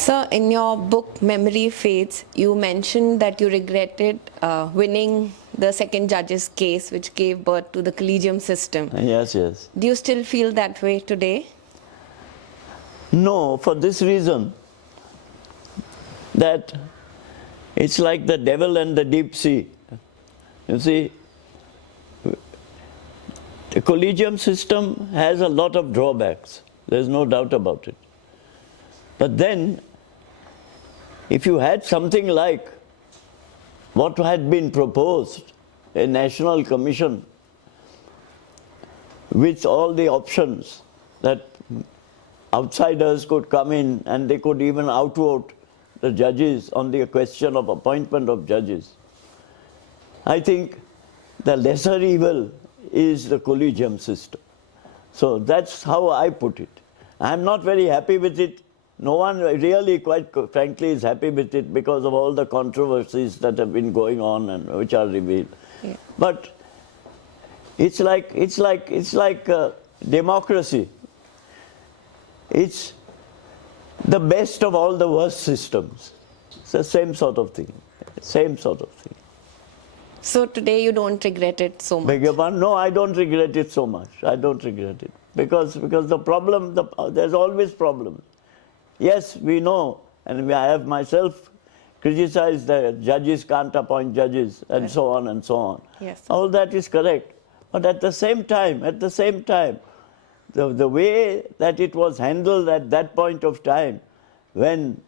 Sir, in your book Memory Fades, you mentioned that you regretted winning the second judge's case, which gave birth to the Collegium system. Yes, yes. Do you still feel that way today? No, for this reason, that it's like the devil and the deep sea. You see, the Collegium system has a lot of drawbacks. There's no doubt about it. But then, if you had something like what had been proposed, a national commission with all the options that outsiders could come in and they could even outvote the judges on the question of appointment of judges, I think the lesser evil is the Collegium system. So that's how I put it. I'm not very happy with it. No one really, quite frankly, is happy with it because of all the controversies that have been going on and which are revealed. Yeah. But it's like democracy. It's the best of all the worst systems. It's the same sort of thing. Same sort of thing. So today you don't regret it so much? Beg your pardon? No, I don't regret it so much. I don't regret it. Because the problem, there's always problems. Yes, we know, and I have myself criticized that judges can't appoint judges, and right. so on and so on. Yes. All that is correct. But at the same time, the way that it was handled at that point of time, when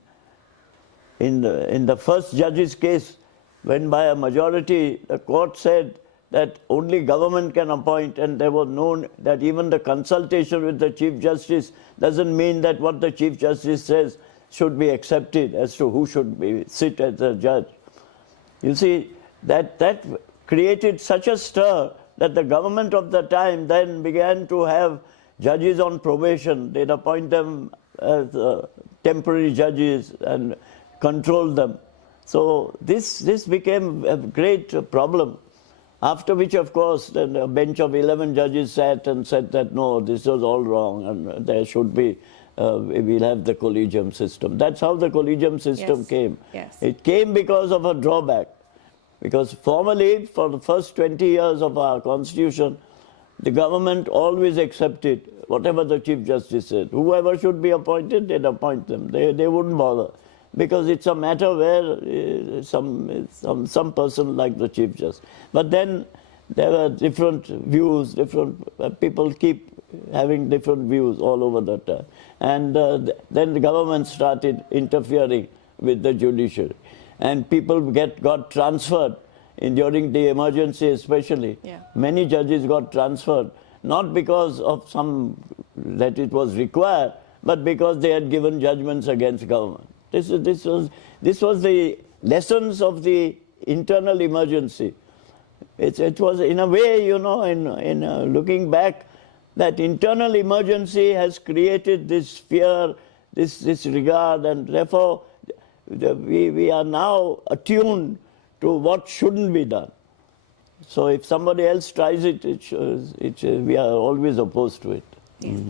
in the first judge's case, when by a majority the court said that only government can appoint, and there was known that even the consultation with the Chief Justice doesn't mean that what the Chief Justice says should be accepted as to who should sit as a judge. You see, that created such a stir that the government of the time then began to have judges on probation. They'd appoint them as temporary judges and control them. So this became a great problem. After which, of course, then a bench of 11 judges sat and said that, no, this was all wrong and there should be, we'll have the Collegium system. That's how the Collegium system came. Yes. It came because of a drawback. Because formally, for the first 20 years of our constitution, the government always accepted whatever the Chief Justice said. Whoever should be appointed, they'd appoint them. They wouldn't bother. Because it's a matter where some person like the Chief Justice. But then there were different views, people keep having different views all over the time. And then the government started interfering with the judiciary. And people got transferred during the emergency especially. Yeah. Many Many judges got transferred, not because of that it was required, but because they had given judgments against government. This was the lessons of the internal emergency. It was in a way, you know, in looking back, that internal emergency has created this fear, this regard, and therefore we are now attuned to what shouldn't be done. So if somebody else tries it, we are always opposed to it. Yes.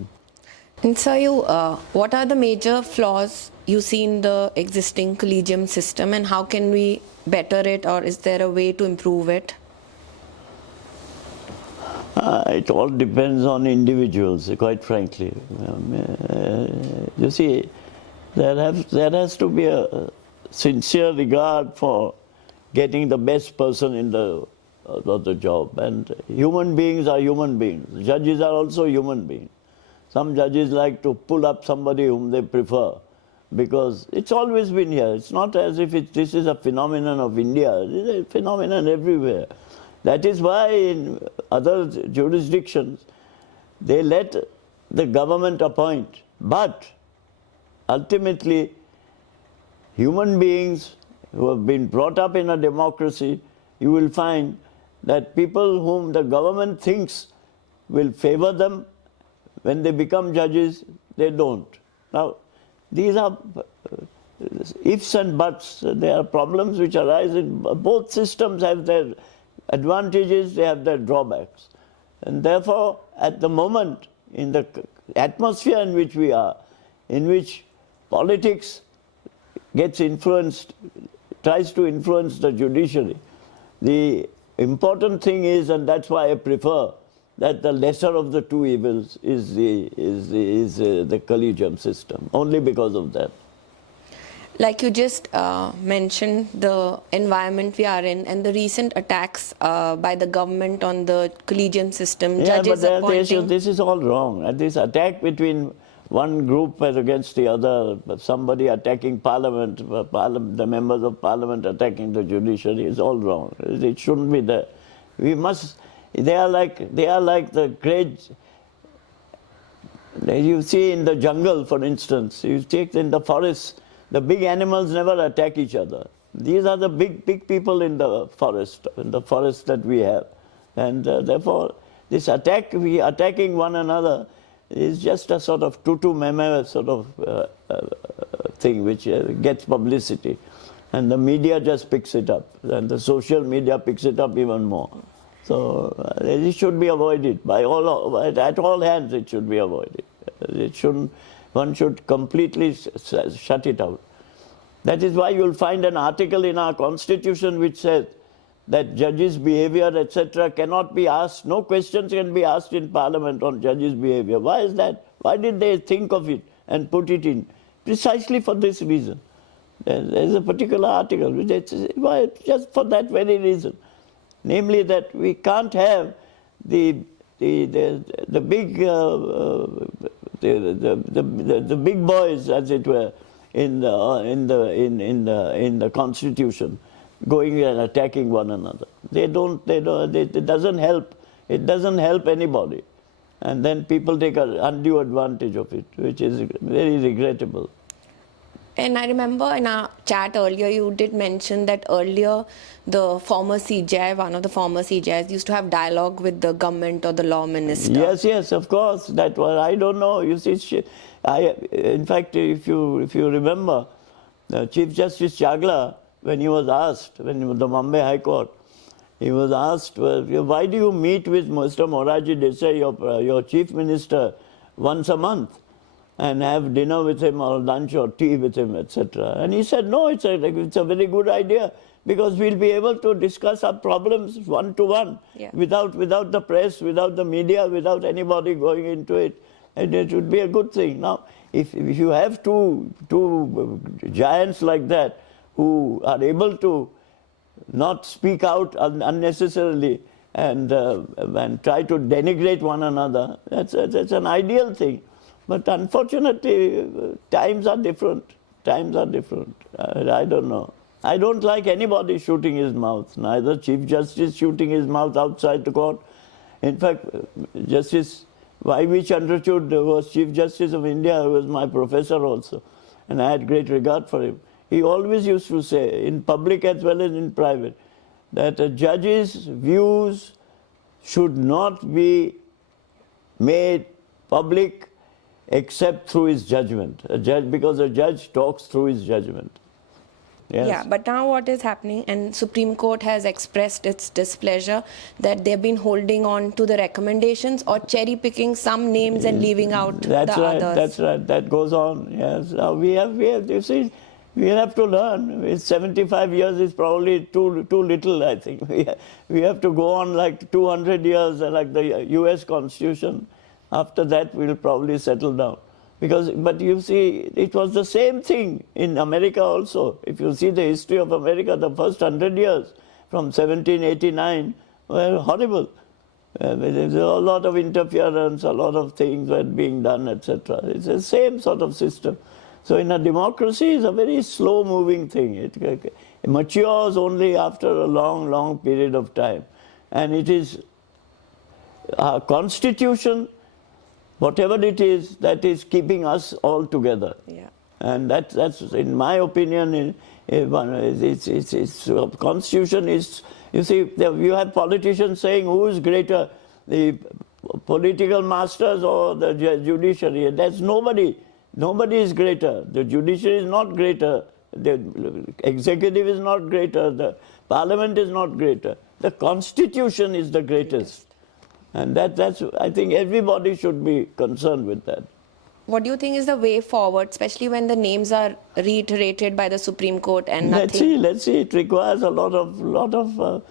And so what are the major flaws you see in the existing Collegium system, and how can we better it, or is there a way to improve it? It all depends on individuals, quite frankly. You see, there has to be a sincere regard for getting the best person in the job. And human beings are human beings. Judges are also human beings. Some judges like to pull up somebody whom they prefer, because it's always been here. It's not as if this is a phenomenon of India. It's a phenomenon everywhere. That is why in other jurisdictions, they let the government appoint. But ultimately, human beings who have been brought up in a democracy, you will find that people whom the government thinks will favor them, when they become judges, they don't. Now, these are ifs and buts. There are problems which arise in both systems. Have their advantages, they have their drawbacks. And therefore, at the moment, in the atmosphere in which we are, in which politics gets influenced, tries to influence the judiciary. The important thing is, and that's why I prefer, that the lesser of the two evils is the collegium system, only because of that. Like you just mentioned, the environment we are in and the recent attacks by the government on the collegium system, Yeah, but judges appointing... this is all wrong. And this attack between one group against the other, somebody attacking parliament, the members of parliament attacking the judiciary is all wrong. It shouldn't be there. We must, they are like the great, you see in the jungle, for instance, you take in the forest, the big animals never attack each other. These are the big people in the forest that we have. And therefore, this attacking one another is just a sort of tutu meme sort of thing which gets publicity. And the media just picks it up. And the social media picks it up even more. So it should be avoided at all hands. It should be avoided. One should completely shut it out. That is why you'll find an article in our constitution which says that judges' behavior, etc., cannot be asked, no questions can be asked in parliament on judges' behavior. Why is that? Why did they think of it and put it in? Precisely for this reason. There's a particular article, just for that very reason. Namely that we can't have the big boys, as it were, in the constitution, going and attacking one another. It doesn't help. It doesn't help anybody, and then people take an undue advantage of it, which is very regrettable. And I remember in our chat earlier, you did mention that earlier the former CJI, one of the former CJIs, used to have dialogue with the government or the law minister. Yes, of course. That was, I don't know. You see, in fact, if you remember, Chief Justice Chagla, when he was asked, when the Bombay High Court, he was asked, why do you meet with Mr. Moraji Desai, your Chief Minister, once a month? And have dinner with him or lunch or tea with him, etc. And he said, no, it's a very good idea because we'll be able to discuss our problems one-to-one without the press, without the media, without anybody going into it. And it would be a good thing. Now, if you have two giants like that who are able to not speak out unnecessarily and try to denigrate one another, that's an ideal thing. But unfortunately, times are different. Times are different. I don't know. I don't like anybody shooting his mouth, neither Chief Justice shooting his mouth outside the court. In fact, Justice Y.V. Chandrachud was Chief Justice of India, who was my professor also, and I had great regard for him. He always used to say, in public as well as in private, that a judge's views should not be made public except through his judgment. Because a judge talks through his judgment. Yes. Yeah, but now what is happening, and Supreme Court has expressed its displeasure that they've been holding on to the recommendations or cherry picking some names and leaving out the others. That's right. That goes on. Yes. Now we have. You see, we have to learn. 75 years is probably too little. I think we have to go on like 200 years, like the U.S. Constitution. After that, we'll probably settle down. But you see, it was the same thing in America also. If you see the history of America, the first 100 years from 1789 were horrible. There's a lot of interference, a lot of things were being done, etc. It's the same sort of system. So in a democracy, it's a very slow-moving thing. It matures only after a long period of time. And it is our constitution, whatever it is, that is keeping us all together. Yeah. And that's in my opinion, it's constitution is, you see, you have politicians saying who is greater, the political masters or the judiciary. That's nobody. Nobody is greater. The judiciary is not greater. The executive is not greater. The parliament is not greater. The constitution is the greatest. And that's, I think everybody should be concerned with that. what do you think is the way forward, especially when the names are reiterated by the Supreme Court and Let's nothing? let's see. It requires a lot of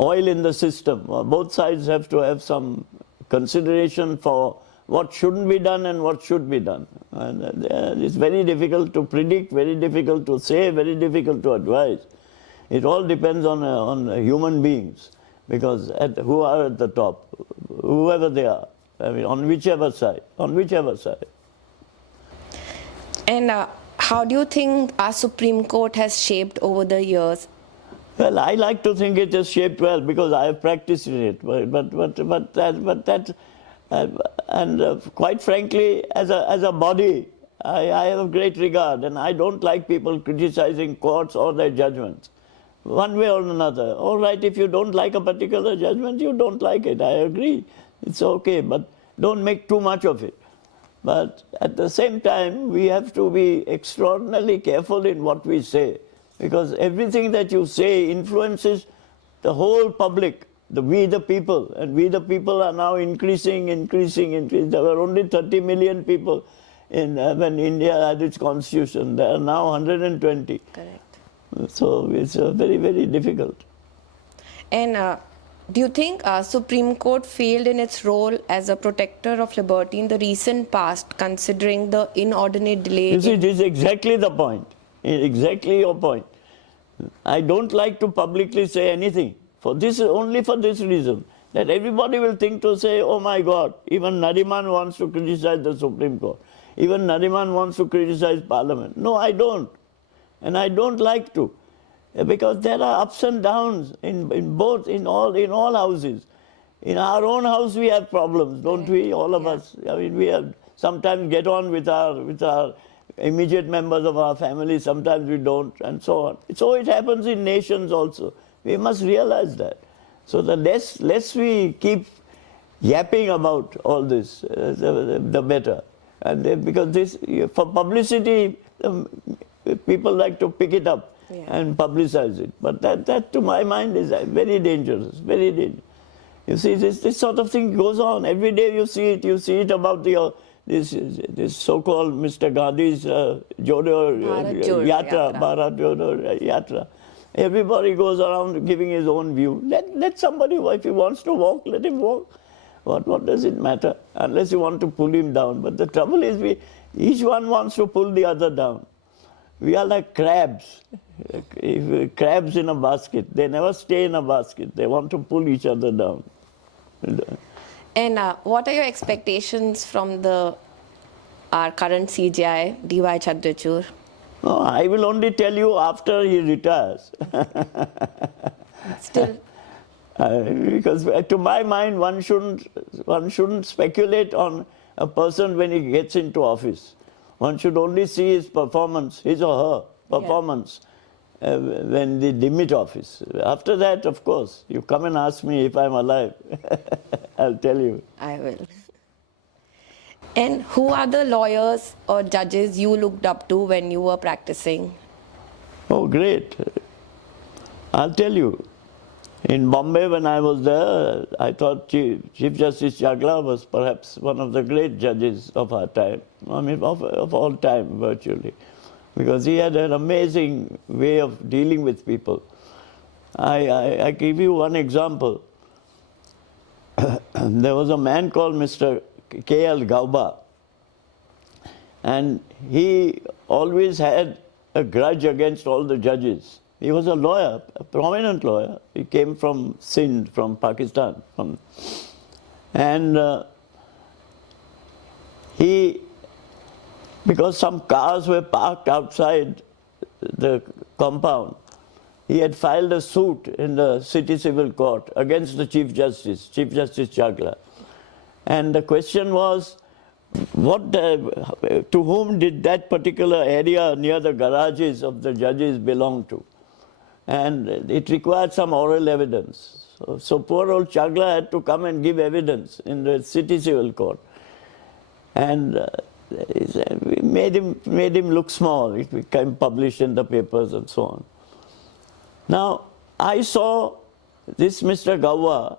oil in the system. Both sides have to have some consideration for what shouldn't be done and what should be done. And it's very difficult to predict, very difficult to say, very difficult to advise. It all depends on human beings, because who are at the top, whoever they are. I mean, on whichever side, on whichever side. And how do you think our Supreme Court has shaped over the years? Well, I like to think it is shaped well because I have practiced in it. Quite frankly, as a body, I have a great regard, and I don't like people criticizing courts or their judgments, one way or another. All right, if you don't like a particular judgment, you don't like it. I agree, it's okay, but don't make too much of it. But at the same time, we have to be extraordinarily careful in what we say, because everything that you say influences the whole public, we the people, and we the people are now increasing. There were only 30 million people when India had its constitution. There are now 120. Correct. So it's very, very difficult. And do you think Supreme Court failed in its role as a protector of liberty in the recent past, considering the inordinate delay? You see, this is exactly the point. Exactly your point. I don't like to publicly say anything. Only for this reason, that everybody will think to say, oh my God, even Nariman wants to criticize the Supreme Court. Even Nariman wants to criticize Parliament. No, I don't. And I don't like to. Because there are ups and downs in all houses. In our own house we have problems, don't we? All of us. I mean, we have sometimes get on with our immediate members of our family, sometimes we don't, and so on. So it happens in nations also. We must realize that. So the less we keep yapping about all this, the better. And because for publicity, people like to pick it up and publicize it. But that to my mind is very dangerous, very dangerous. You see, this sort of thing goes on. Every day you see it. You see it about this so-called Mr. Gandhi's Jodo Yatra, Bharat Jodo Yatra. Everybody goes around giving his own view. Let somebody, if he wants to walk, let him walk. What does it matter? Unless you want to pull him down. But the trouble is, each one wants to pull the other down. We are like crabs. Crabs in a basket. They never stay in a basket. They want to pull each other down. And what are your expectations from our current CJI, D.Y. Chandrachud? No, I will only tell you after he retires. Still? Because to my mind, one shouldn't speculate on a person when he gets into office. One should only see his performance, his or her performance, when they demit office. After that, of course, you come and ask me if I'm alive. I'll tell you. I will. And who are the lawyers or judges you looked up to when you were practicing? Oh, great. I'll tell you. In Bombay, when I was there, I thought Chief Justice Chagla was perhaps one of the great judges of our time. I mean, of all time, virtually. Because he had an amazing way of dealing with people. I give you one example. There was a man called Mr. K.L. Gauba. And he always had a grudge against all the judges. He was a lawyer, a prominent lawyer. He came from Sindh, from Pakistan. Because some cars were parked outside the compound, he had filed a suit in the City Civil Court against the Chief Justice Chagla. And the question was, to whom did that particular area near the garages of the judges belong to? And it required some oral evidence. So poor old Chagla had to come and give evidence in the City Civil Court. And we made him look small. It became published in the papers and so on. Now, I saw this Mr. Gauba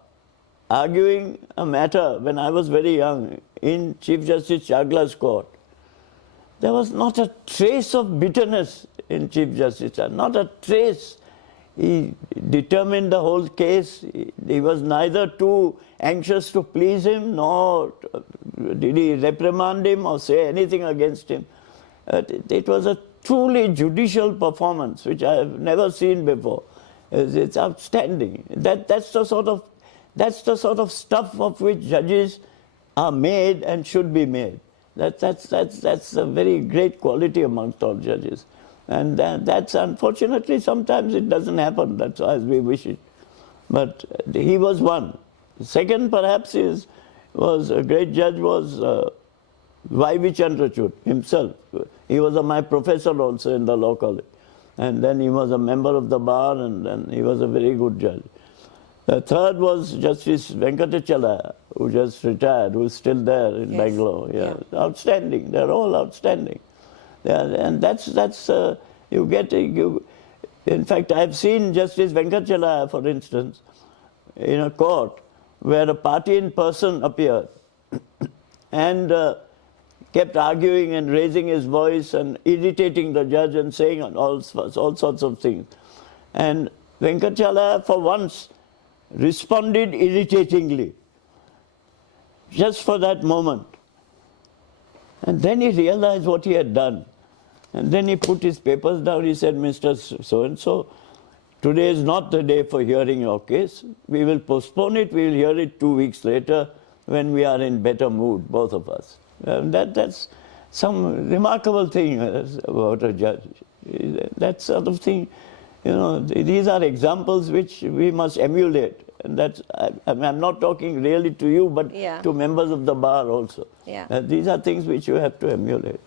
arguing a matter when I was very young in Chief Justice Chagla's court. there was not a trace of bitterness in Chief Justice, not a trace. He determined the whole case. He was neither too anxious to please him, nor did he reprimand him or say anything against him. It was a truly judicial performance, which I have never seen before. It's outstanding. That's the sort of stuff of which judges are made and should be made. That's a very great quality amongst all judges. And that's unfortunately sometimes it doesn't happen. That's as we wish it. But he was one. Second, perhaps, was a great judge was Y.V. Chandrachud himself. He was my professor also in the law college. And then he was a member of the bar, and then he was a very good judge. The third was Justice Venkatachala, who just retired, who is still there in Bangalore. Yeah. Outstanding. They're all outstanding. And that's you get you. In fact, I've seen Justice Venkatachala, for instance, in a court where a party in person appeared and kept arguing and raising his voice and irritating the judge and saying all sorts of things. And Venkatachala, for once, responded irritatingly, just for that moment. And then he realized what he had done. And then he put his papers down. He said, Mr. So-and-so, today is not the day for hearing your case. We will postpone it. We will hear it 2 weeks later when we are in better mood, both of us. And that's some remarkable thing about a judge. That sort of thing, these are examples which we must emulate. And I'm not talking really to you, but to members of the bar also. These are things which you have to emulate.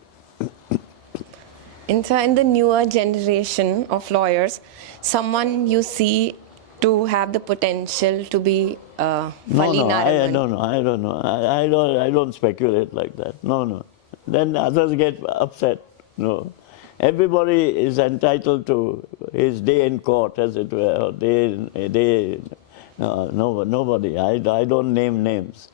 In the newer generation of lawyers, someone you see to have the potential to be Fali Nariman? I don't know. I don't speculate like that. No. Then others get upset. No. Everybody is entitled to his day in court, as it were, nobody. I don't name names.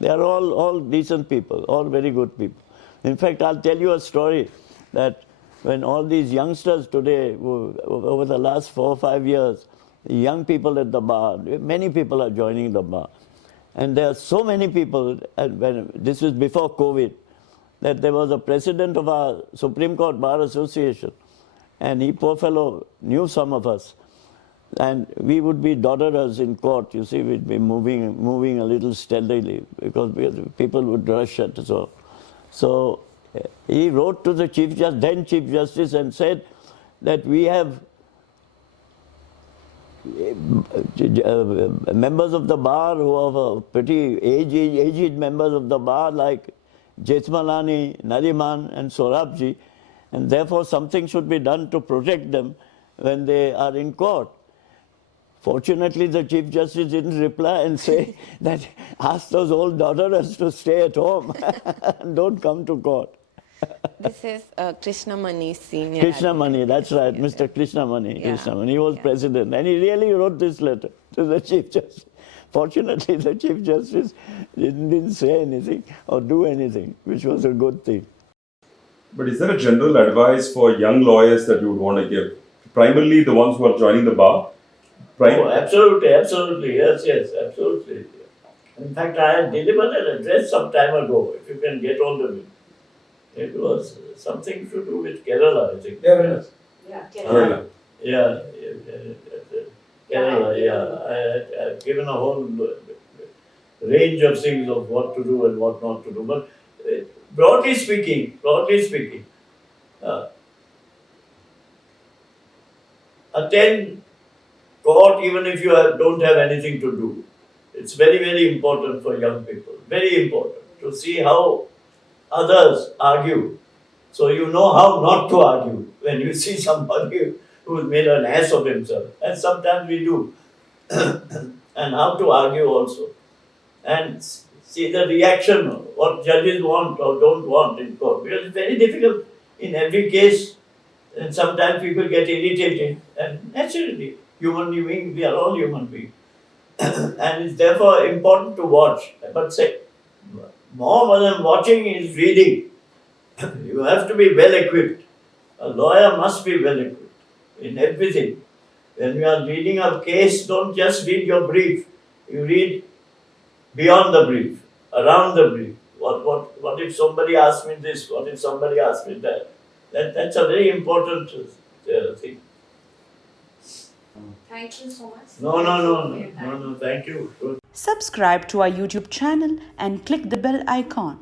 They are all decent people, all very good people. In fact, I'll tell you a story that when all these youngsters today, over the last 4 or 5 years, young people at the bar, many people are joining the bar. And there are so many people, this was before COVID, that there was a president of our Supreme Court Bar Association, and he, poor fellow, knew some of us. And we would be dodderers in court, you see, we'd be moving a little steadily because people would rush at us all. So he wrote to the then Chief Justice and said that we have members of the bar who are pretty aged members of the bar like Jethmalani, Nariman and Sorabji, and therefore something should be done to protect them when they are in court. Fortunately, the Chief Justice didn't reply and say that ask those old daughters to stay at home and don't come to court. This is Krishnamani Senior. Krishnamani, that's right, Mr. Krishnamani. Krishnamani. He was president, and he really wrote this letter to the Chief Justice. Fortunately, the Chief Justice didn't say anything or do anything, which was a good thing. But is there a general advice for young lawyers that you would want to give? Primarily the ones who are joining the bar? Oh, absolutely, yes, absolutely. In fact, I had delivered an address some time ago, if you can get hold of it. It was something to do with Kerala, I think. Kerala. Kerala, I've given a whole range of things of what to do and what not to do. But broadly speaking, attend court even if you don't have anything to do. It's very, very important for young people. Very important to see how others argue. So you know how not to argue when you see somebody who's made an ass of himself. And sometimes we do. And how to argue also. And see the reaction, what judges want or don't want in court. Because it's very difficult in every case. And sometimes people get irritated. And naturally, human beings, we are all human beings. And it's therefore important to watch. But say, more than watching is reading. You have to be well equipped. A lawyer must be well equipped in everything. When you are reading a case, don't just read your brief. You read beyond the brief, around the brief. What if somebody asks me this? What if somebody asks me that? That's a very important thing. Thank you so much. No. Thank you. Good. Subscribe to our YouTube channel and click the bell icon.